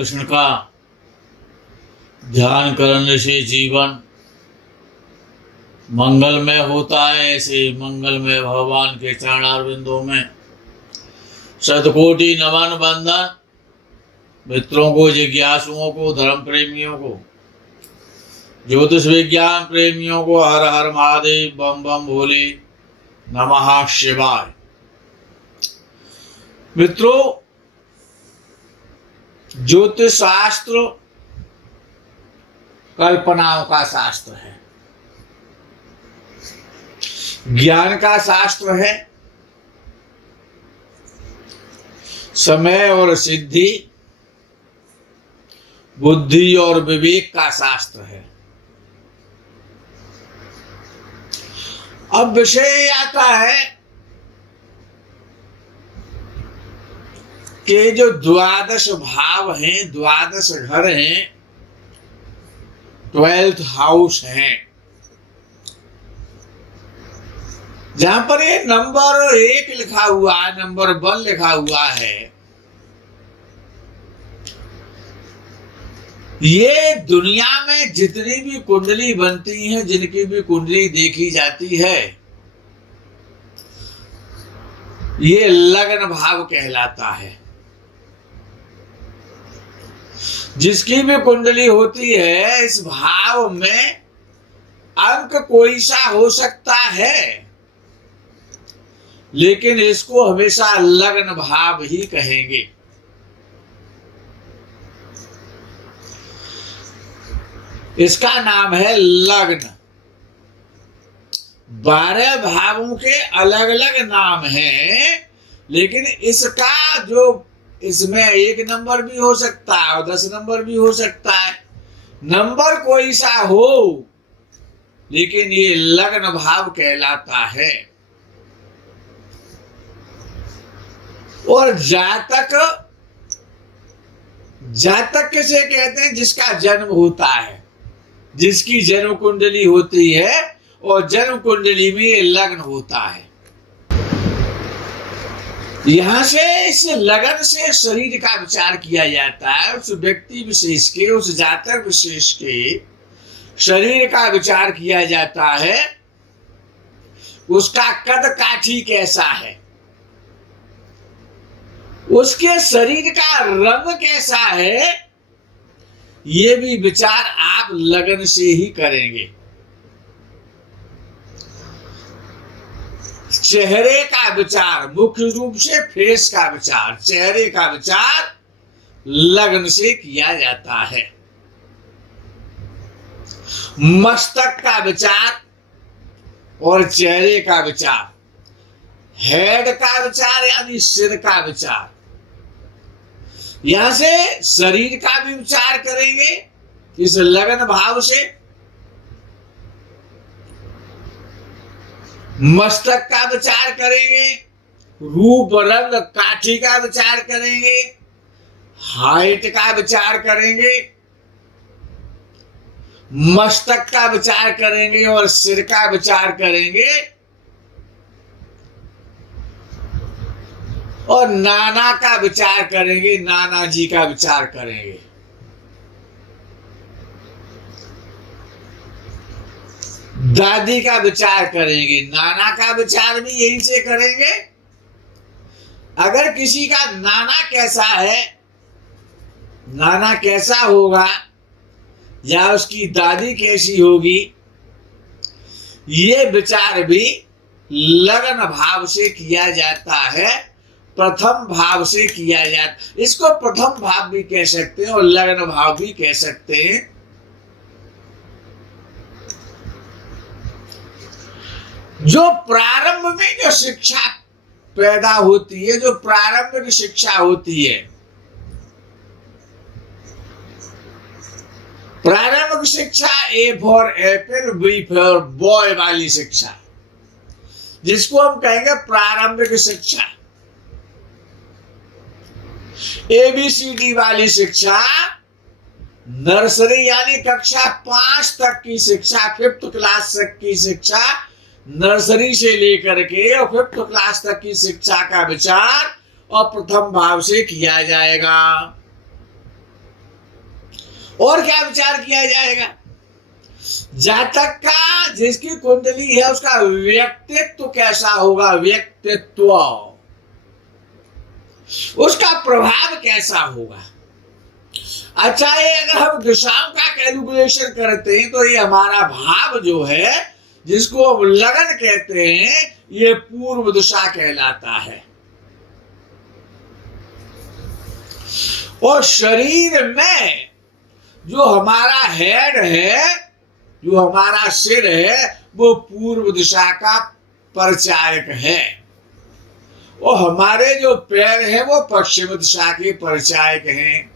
कृष्ण का ध्यान करने से जीवन मंगलमय होता है। ऐसे मंगलमय भगवान के चरणारविंदों में शतकोटि नमन बंदन। मित्रों को, जिज्ञासुओं को, धर्म प्रेमियों को, ज्योतिष विज्ञान प्रेमियों को हर हर महादेव, बम बम भोले, नमः शिवाय। मित्रों, ज्योतिष शास्त्र कल्पनाओं का शास्त्र है, ज्ञान का शास्त्र है, समय और सिद्धि, बुद्धि और विवेक का शास्त्र है। अब विषय आता है कि जो द्वादश भाव हैं, द्वादश घर हैं, 12th हाउस हैं, जहां पर ये नंबर 1 लिखा हुआ है, नंबर 1 लिखा हुआ है, ये दुनिया में जितनी भी कुंडली बनती है, जिनकी भी कुंडली देखी जाती है, ये लग्न भाव कहलाता है। जिसकी भी कुंडली होती है, इस भाव में अंक कोई सा हो सकता है, लेकिन इसको हमेशा लग्न भाव ही कहेंगे। इसका नाम है लग्न। 12 भावों के अलग अलग नाम हैं, लेकिन इसका जो इसमें 1 नंबर भी हो सकता है और 10 नंबर भी हो सकता है, नंबर कोई सा हो, लेकिन ये लग्न भाव कहलाता है। और जातक किसे कहते हैं? जिसका जन्म होता है, जिसकी जन्म कुंडली होती है और जन्म कुंडली में ये लग्न होता है। यहां से इस लगन से शरीर का विचार किया जाता है, उस व्यक्ति विशेष के, उस जातक विशेष के शरीर का विचार किया जाता है। उसका कद काठी कैसा है, उसके शरीर का रंग कैसा है, ये भी विचार आप लगन से ही करेंगे। चेहरे का विचार, मुख्य रूप से फेस का विचार, चेहरे का विचार लगन से किया जाता है। मस्तक का विचार और चेहरे का विचार, हेड का विचार यानी सिर का विचार, यहां से शरीर का भी विचार करेंगे इस लगन भाव से। मस्तक का विचार करेंगे, रूप रंग काठी का विचार करेंगे, हाइट का विचार करेंगे, मस्तक का विचार करेंगे और सिर का विचार करेंगे, और नाना का विचार करेंगे, नाना जी का विचार करेंगे। दादी का विचार करेंगे, नाना का विचार भी यहीं से करेंगे। अगर किसी का नाना कैसा है, नाना कैसा होगा, या उसकी दादी कैसी होगी, ये विचार भी लगन भाव से किया जाता है, प्रथम भाव से किया जाता। इसको प्रथम भाव भी कह सकते हैं और लगन भाव भी कह सकते हैं। जो प्रारंभ में जो शिक्षा पैदा होती है, जो प्रारंभिक शिक्षा होती है, प्रारंभिक शिक्षा, A for apple, B for boy वाली शिक्षा, जिसको हम कहेंगे प्रारंभिक शिक्षा। ABCD वाली शिक्षा, नर्सरी यानी कक्षा 5 तक की शिक्षा, 5th क्लास तक की शिक्षा, नर्सरी से लेकर के और 5th क्लास तक की शिक्षा का विचार और प्रथम भाव से किया जाएगा। और क्या विचार किया जाएगा? जातक का जिसकी कुंडली है उसका व्यक्तित्व कैसा होगा, व्यक्तित्व उसका प्रभाव कैसा होगा। अच्छा, ये अगर हम दिशाओं का कैलकुलेशन करते हैं तो ये हमारा भाव जो है जिसको हम लगन कहते हैं, ये पूर्व दिशा कहलाता है। और शरीर में जो हमारा हेड है, जो हमारा सिर है, वो पूर्व दिशा का परिचायक है। और हमारे जो पैर हैं वो पश्चिम दिशा के परिचायक हैं।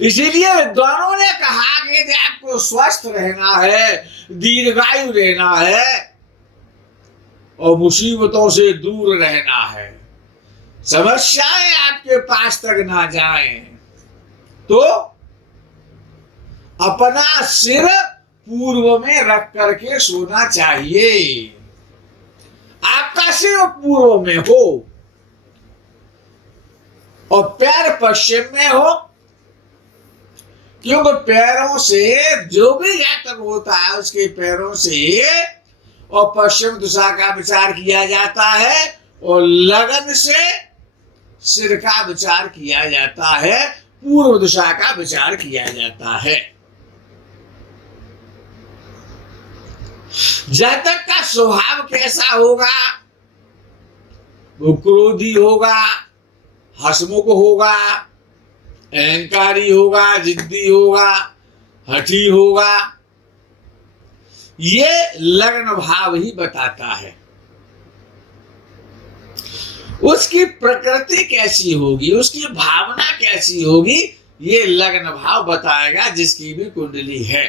इसीलिए विद्वानों ने कहा कि यदि आपको स्वस्थ रहना है, दीर्घायु रहना है और मुसीबतों से दूर रहना है, समस्याएं आपके पास तक ना जाएं, तो अपना सिर पूर्व में रख करके सोना चाहिए। आपका सिर पूर्व में हो और पैर पश्चिम में हो, क्योंकि पैरों से जो भी जातक होता है उसके पैरों से और पश्चिम दिशा का विचार किया जाता है और लगन से सिर का विचार किया जाता है, पूर्व दिशा का विचार किया जाता है। जातक का स्वभाव कैसा होगा? वो क्रोधी होगा, हसमुख होगा, अहंकारी होगा, जिद्दी होगा, हठी होगा। ये लग्न भाव ही बताता है। उसकी प्रकृति कैसी होगी, उसकी भावना कैसी होगी, ये लग्न भाव बताएगा जिसकी भी कुंडली है।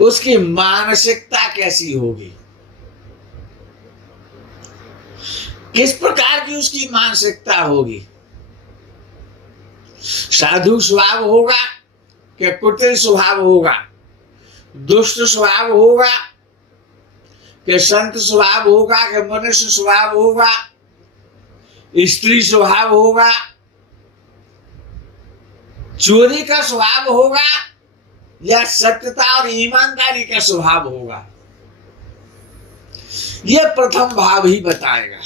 उसकी मानसिकता कैसी होगी, किस प्रकार की उसकी मानसिकता होगी। साधु स्वभाव होगा कि कुटिल स्वभाव होगा, दुष्ट स्वभाव होगा कि संत स्वभाव होगा कि मनुष्य स्वभाव होगा, स्त्री स्वभाव होगा, चोरी का स्वभाव होगा या सत्यता और ईमानदारी का स्वभाव होगा, यह प्रथम भाव ही बताएगा,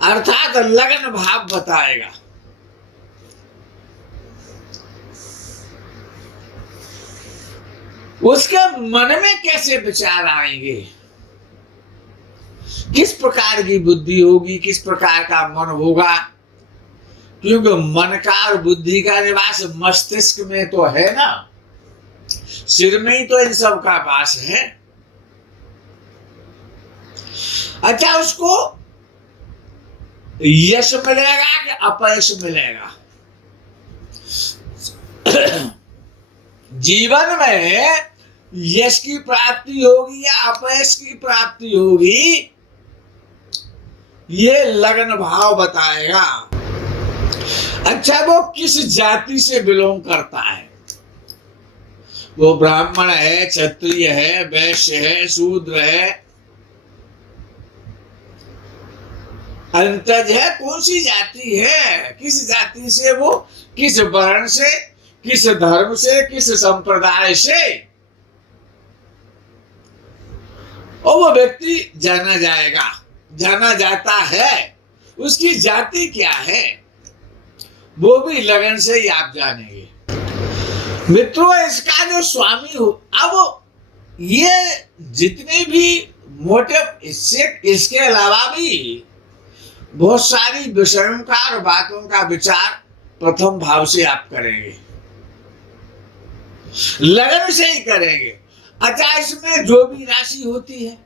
अर्थात लग्न भाव बताएगा। उसके मन में कैसे विचार आएंगे, किस प्रकार की बुद्धि होगी, किस प्रकार का मन होगा, क्योंकि मन का और बुद्धि का निवास मस्तिष्क में तो है ना, सिर में ही तो इन सब का वास है। अच्छा, उसको यश मिलेगा कि अपयश मिलेगा? जीवन में यश की प्राप्ति होगी या अपयश की प्राप्ति होगी, ये लग्न भाव बताएगा। अच्छा, वो किस जाति से बिलोंग करता है, वो ब्राह्मण है, क्षत्रिय है, वैश्य है, शूद्र है, अंतज है, कौन सी जाति है, किस जाति से, वो किस वर्ण से, किस धर्म से, किस संप्रदाय से, और वो व्यक्ति जाना जाएगा, जाना जाता है। उसकी जाति क्या है वो भी लगन से ही आप जानेंगे। मित्रों, इसका जो स्वामी हो, अब ये जितने भी मोटिव, इसके अलावा भी बहुत सारी विषयों बातों का विचार प्रथम भाव से आप करेंगे, लगन से ही करेंगे। अच्छा, इसमें जो भी राशि होती है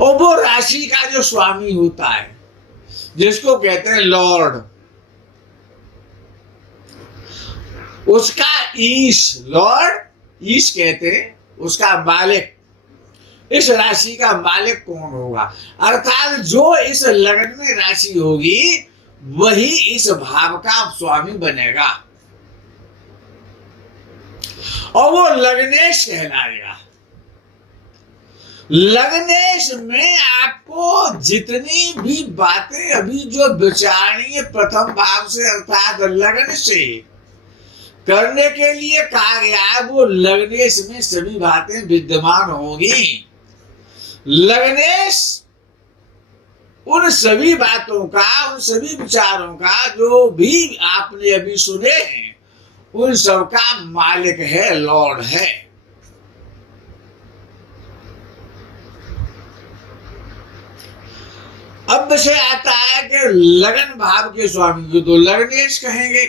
और वो राशि का जो स्वामी होता है, जिसको कहते हैं लॉर्ड, उसका ईश, लॉर्ड ईश कहते हैं, उसका मालिक, इस राशि का मालिक कौन होगा, अर्थात जो इस लगन में राशि होगी वही इस भाव का स्वामी बनेगा और वो लग्नेश कहलाएगा। लग्नेश में आपको जितनी भी बातें अभी जो विचारणी है प्रथम भाव से अर्थात लग्न से करने के लिए कहा गया है, वो लग्नेश में सभी बातें विद्यमान होंगी। लग्नेश उन सभी बातों का, उन सभी विचारों का जो भी आपने अभी सुने हैं, उन सब का मालिक है, लॉर्ड है। अब विषय आता है कि लगन भाव के स्वामी को तो लग्नेश कहेंगे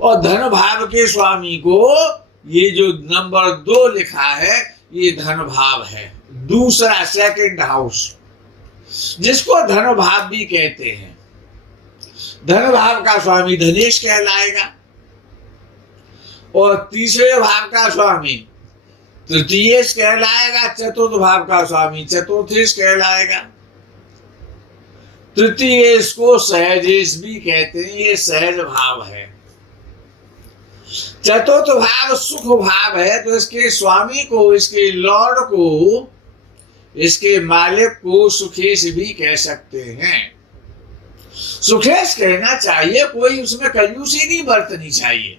और धन भाव के स्वामी को ये जो नंबर 2 लिखा है ये धन भाव है, दूसरा सेकंड हाउस, जिसको धन भाव भी कहते हैं। धन भाव का स्वामी धनेश कहलाएगा और तीसरे भाव का स्वामी तृतीयेश कहलाएगा, चतुर्थ भाव का स्वामी चतुर्थेश कहलाएगा। तृतीयेश को सहजेश भी कहते हैं, ये सहज भाव है। चतुर्थ भाव सुख भाव है, तो इसके स्वामी को, इसके लॉर्ड को, इसके मालिक को सुखेश भी कह सकते हैं। सुखेश कहना चाहिए, कोई उसमें कंजूसी नहीं बरतनी चाहिए।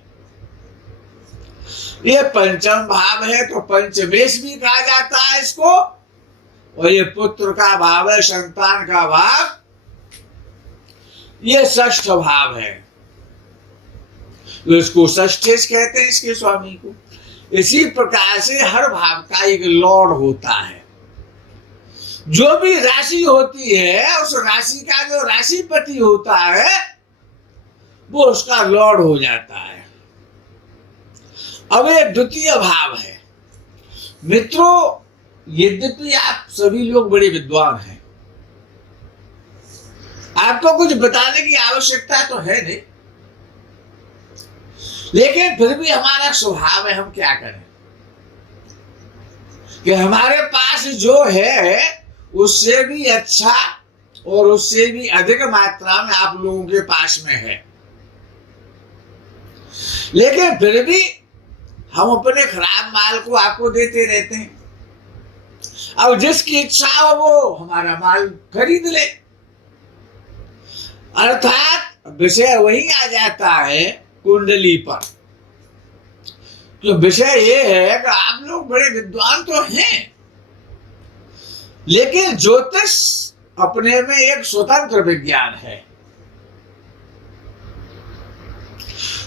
ये पंचम भाव है तो पंचमेश भी कहा जाता है इसको, और ये पुत्र का भाव है, संतान का भाव, ये षष्ठ भाव है, तो इसको षष्ठेश कहते हैं इसके स्वामी को। इसी प्रकार से हर भाव का एक लॉर्ड होता है। जो भी राशि होती है उस राशि का जो राशिपति होता है वो उसका लॉर्ड हो जाता है। अब ये द्वितीय भाव है। मित्रों, यद्यपि आप सभी लोग बड़े विद्वान हैं, आपको कुछ बताने की आवश्यकता तो है नहीं, लेकिन फिर भी हमारा स्वभाव है, हम क्या करें कि हमारे पास जो है उससे भी अच्छा और उससे भी अधिक मात्रा में आप लोगों के पास में है, लेकिन फिर भी हम अपने खराब माल को आपको देते रहते हैं। अब जिसकी इच्छा हो वो हमारा माल खरीद ले, अर्थात विषय वही आ जाता है कुंडली पर। तो विषय ये है कि आप लोग बड़े विद्वान तो हैं, लेकिन ज्योतिष अपने में एक स्वतंत्र विज्ञान है।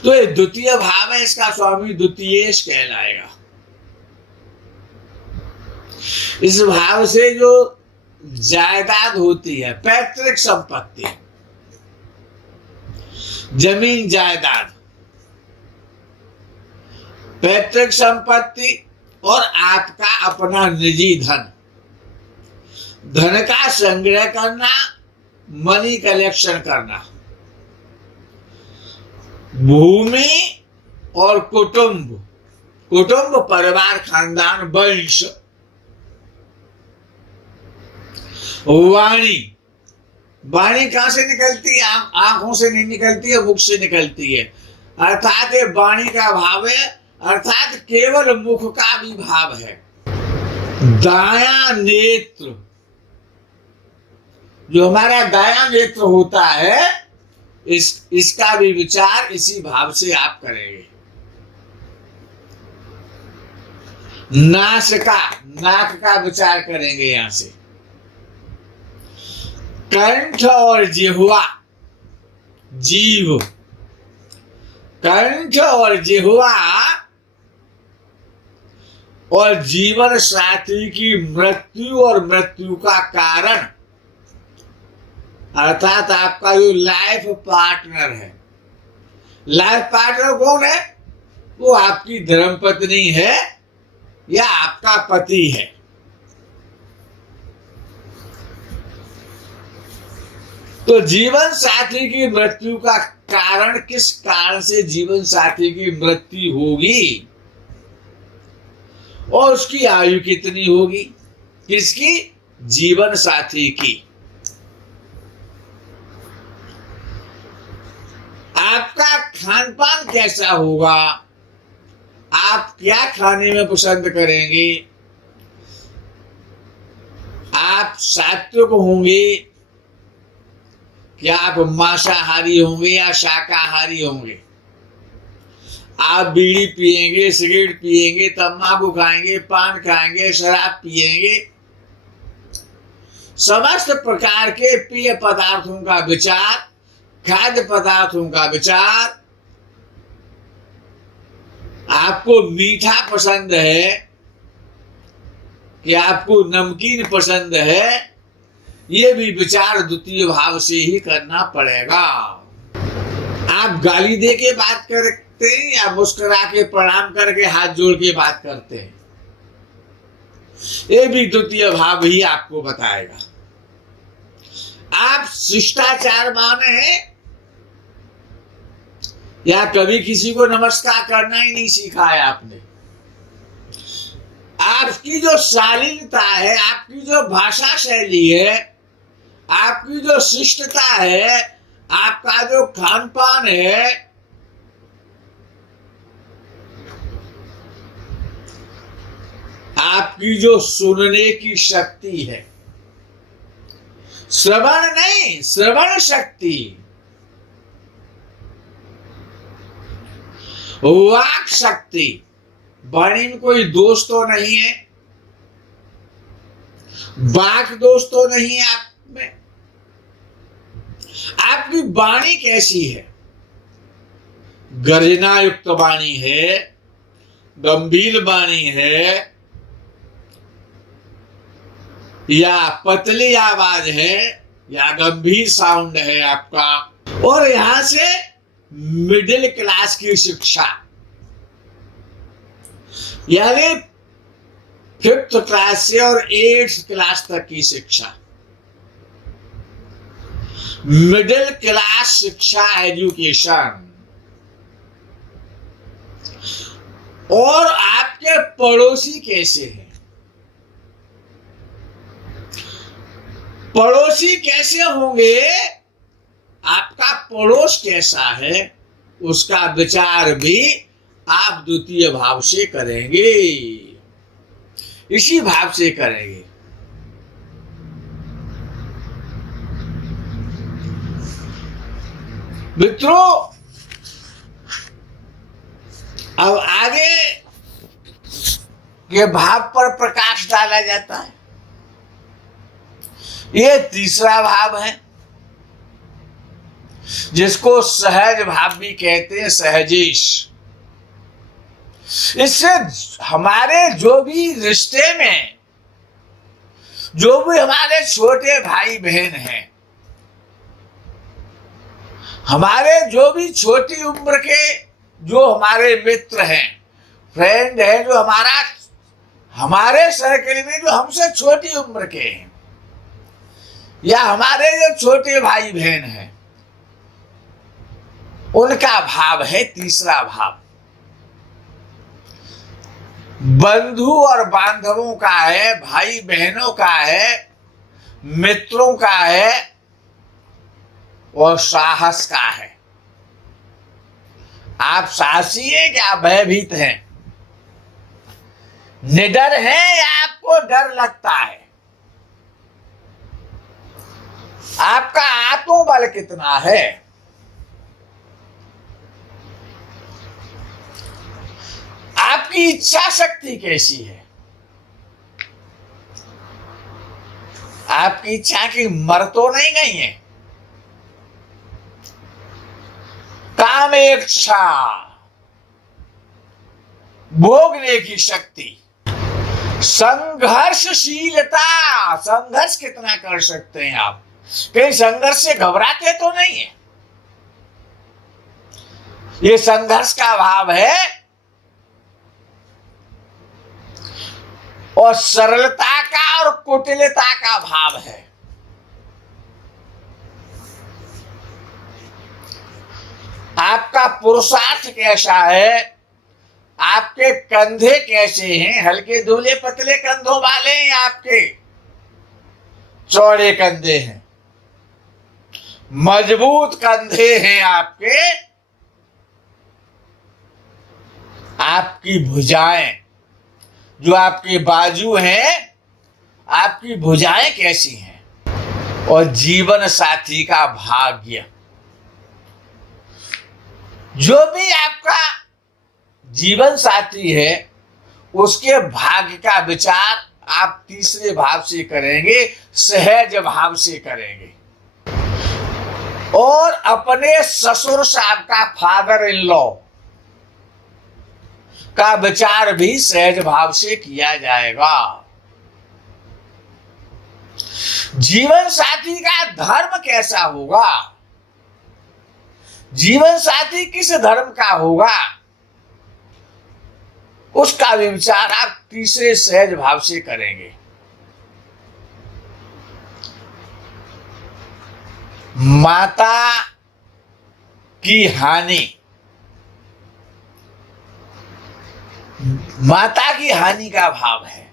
तो ये द्वितीय भाव है, इसका स्वामी द्वितीयेश कहलाएगा। इस भाव से जो जायदाद होती है, पैतृक संपत्ति, जमीन जायदाद, पैतृक संपत्ति और आपका अपना निजी धन, धन का संग्रह करना, मनी कलेक्शन करना, भूमि और कुटुंब, कुटुंब परिवार खानदान वंश, वाणी, वाणी कहां से निकलती है? आंखों से नहीं निकलती है, मुख से निकलती है, अर्थात ये वाणी का भाव है, अर्थात केवल मुख का भी भाव है। दाया नेत्र, जो हमारा दाया नेत्र होता है, इसका भी विचार इसी भाव से आप करेंगे। नासिका, नाक का विचार करेंगे यहां से। कंठ और जिह्वा, जीव, कंठ और जिह्वा और जीवन साथी की मृत्यु और मृत्यु का कारण, अर्थात आपका जो लाइफ पार्टनर है। लाइफ पार्टनर कौन है? वो आपकी धर्मपत्नी है या आपका पति है। तो जीवन साथी की मृत्यु का कारण, किस कारण से जीवन साथी की मृत्यु होगी और उसकी आयु कितनी होगी? किसकी? जीवन साथी की। आपका खान पान कैसा होगा? आप क्या खाने में पसंद करेंगे? सात्विक होंगे, क्या आप मांसाहारी होंगे या शाकाहारी होंगे, आप बीड़ी पिएंगे, सिगरेट पिएंगे, तंबाकू खाएंगे, पान खाएंगे, शराब पिएंगे, समस्त प्रकार के पेय पदार्थों का विचार, खाद्य पदार्थों का विचार, आपको मीठा पसंद है कि आपको नमकीन पसंद है, ये भी विचार द्वितीय भाव से ही करना पड़ेगा। आप गाली दे के बात करते हैं या मुस्कुरा के प्रणाम करके हाथ जोड़ के बात करते हैं, ये भी द्वितीय भाव ही आपको बताएगा। आप शिष्टाचार माने हैं या कभी किसी को नमस्कार करना ही नहीं सीखा है आपने। आपकी जो शालीनता है, आपकी जो भाषा शैली है, आपकी जो शिष्टता है, आपका जो खान पान है, आपकी जो सुनने की शक्ति है, श्रवण नहीं, श्रवण शक्ति, वाक शक्ति, वाणी में कोई दोष तो नहीं है, वाक दोष तो नहीं है आप में। आपकी वाणी कैसी है? गर्जना युक्त वाणी है, गंभीर वाणी है, या पतली आवाज है, या गंभीर साउंड है आपका, और यहां से मिडिल क्लास की शिक्षा, यानी 5th क्लास से और 8th क्लास तक की शिक्षा, मिडिल क्लास शिक्षा, एजुकेशन। और आपके पड़ोसी कैसे हैं? पड़ोसी कैसे होंगे, आपका पड़ोस कैसा है, उसका विचार भी आप द्वितीय भाव से करेंगे, इसी भाव से करेंगे। मित्रों, अब आगे के भाव पर प्रकाश डाला जाता है। ये तीसरा भाव है, जिसको सहज भाव भी कहते हैं, सहजेश। इससे हमारे जो भी रिश्ते में जो भी हमारे छोटे भाई बहन हैं, हमारे जो भी छोटी उम्र के जो हमारे मित्र हैं, फ्रेंड हैं, जो हमारे सर्कल में जो हमसे छोटी उम्र के हैं, या हमारे जो छोटे भाई बहन हैं, उनका भाव है तीसरा भाव। बंधु और बांधवों का है, भाई बहनों का है, मित्रों का है, और साहस का है। आप साहसी हैं क्या भयभीत हैं? निडर हैं या आपको डर लगता है? आपका आत्मबल कितना है? आपकी इच्छा शक्ति कैसी है? आपकी इच्छा की मर तो नहीं गई है? कामेच्छा, भोगने की शक्ति, संघर्षशीलता, संघर्ष कितना कर सकते हैं आप? कहीं संघर्ष से घबराते तो नहीं है? ये संघर्ष का भाव है, और सरलता का और कुटिलता का भाव है। आपका पुरुषार्थ कैसा है? आपके कंधे कैसे हैं? हल्के धुले पतले कंधों वाले हैं, आपके चौड़े कंधे हैं, मजबूत कंधे हैं आपके, आपकी भुजाएं, जो आपके बाजू हैं, आपकी भुजाएं कैसी हैं, और जीवन साथी का भाग्य। जो भी आपका जीवन साथी है उसके भाग्य का विचार आप तीसरे भाव से करेंगे, सहज भाव से करेंगे। और अपने ससुर साहब का फादर इन लॉ का विचार भी सहज भाव से किया जाएगा। जीवन साथी का धर्म कैसा होगा, जीवन साथी किस धर्म का होगा, उसका भी विचार आप तीसरे सहज भाव से करेंगे। माता की हानि, माता की हानि का भाव है।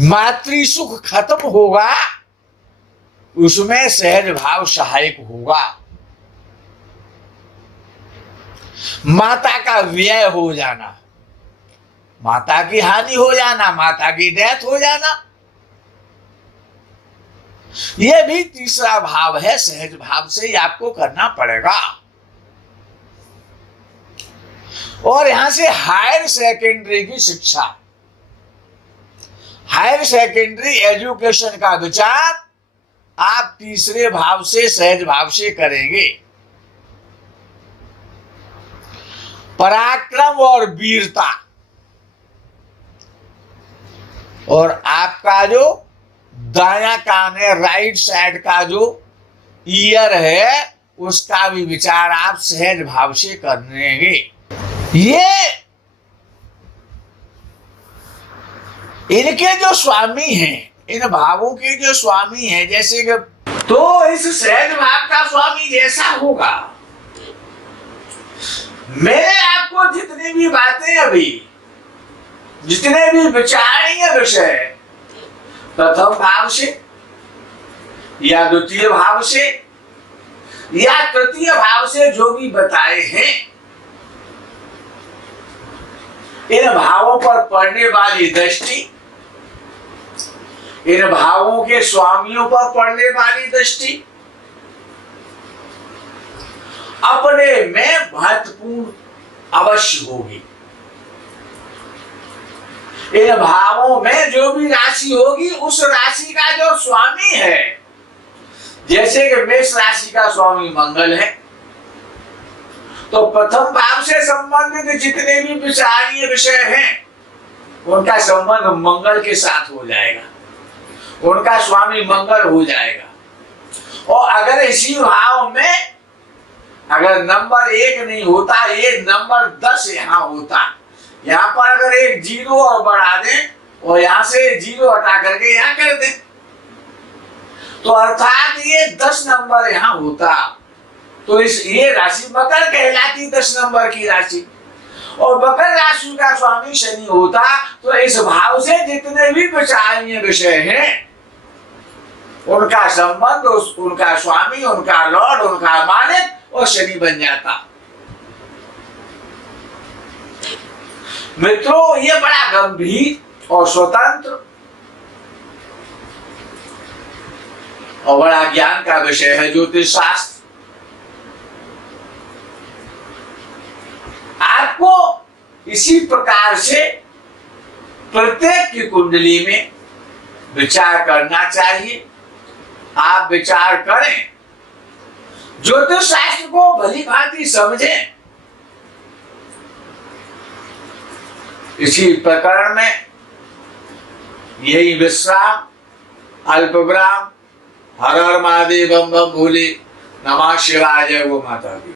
मातृ सुख खत्म होगा, उसमें सहज भाव सहायक होगा। माता का व्यय हो जाना, माता की हानि हो जाना, माता की डेथ हो जाना, यह भी तीसरा भाव है। सहज भाव से ही आपको करना पड़ेगा। और यहां से हायर सेकेंडरी की शिक्षा, हायर सेकेंडरी एजुकेशन का विचार आप तीसरे भाव से सहज भाव से करेंगे। पराक्रम और वीरता, और आपका जो दायां कान है, राइट साइड का जो ईयर है, उसका भी विचार आप सहज भाव से करेंगे। ये इनके जो स्वामी हैं, इन भावों के जो स्वामी हैं, जैसे कि तो इस सहज भाव का स्वामी जैसा होगा, मैंने आपको जितनी भी बातें अभी, जितने भी विचारणीय विषय प्रथम भाव से या द्वितीय भाव से या तृतीय भाव से जो भी बताए हैं, इन भावों पर पड़ने वाली दृष्टि, इन भावों के स्वामियों पर पड़ने वाली दृष्टि अपने में महत्वपूर्ण अवश्य होगी। इन भावों में जो भी राशि होगी, उस राशि का जो स्वामी है, जैसे कि मेष राशि का स्वामी मंगल है, तो प्रथम भाव से संबंधित जितने भी विचारणीय विषय हैं, उनका संबंध मंगल के साथ हो जाएगा, उनका स्वामी मंगल हो जाएगा। और अगर इसी भाव में अगर नंबर 1 नहीं होता, ये नंबर 10 यहाँ होता, यहाँ पर अगर एक 0 और बढ़ा दें और यहाँ से 0 हटा करके यहाँ कर दें, तो अर्थात ये 10 नंबर यहाँ होता, तो इस ये राशि मकर कहलाती, 10 नंबर की राशि। और मकर राशि का स्वामी शनि होता, तो इस भाव से जितने भी विचारणीय विषय हैं, उनका संबंध, उनका स्वामी, उनका लॉर्ड, उनका मालिक और शनि बन जाता। मित्रों, ये बड़ा गंभीर और स्वतंत्र और बड़ा ज्ञान का विषय है ज्योतिष शास्त्र। आपको इसी प्रकार से प्रत्येक की कुंडली में विचार करना चाहिए। आप विचार करें, ज्योतिष शास्त्र को भली भांति समझें। इसी प्रकरण में यही विश्राम, अल्पविराम। हर हर महादेव, बम बम भोले, नमः शिवाय, जय गो माता दी।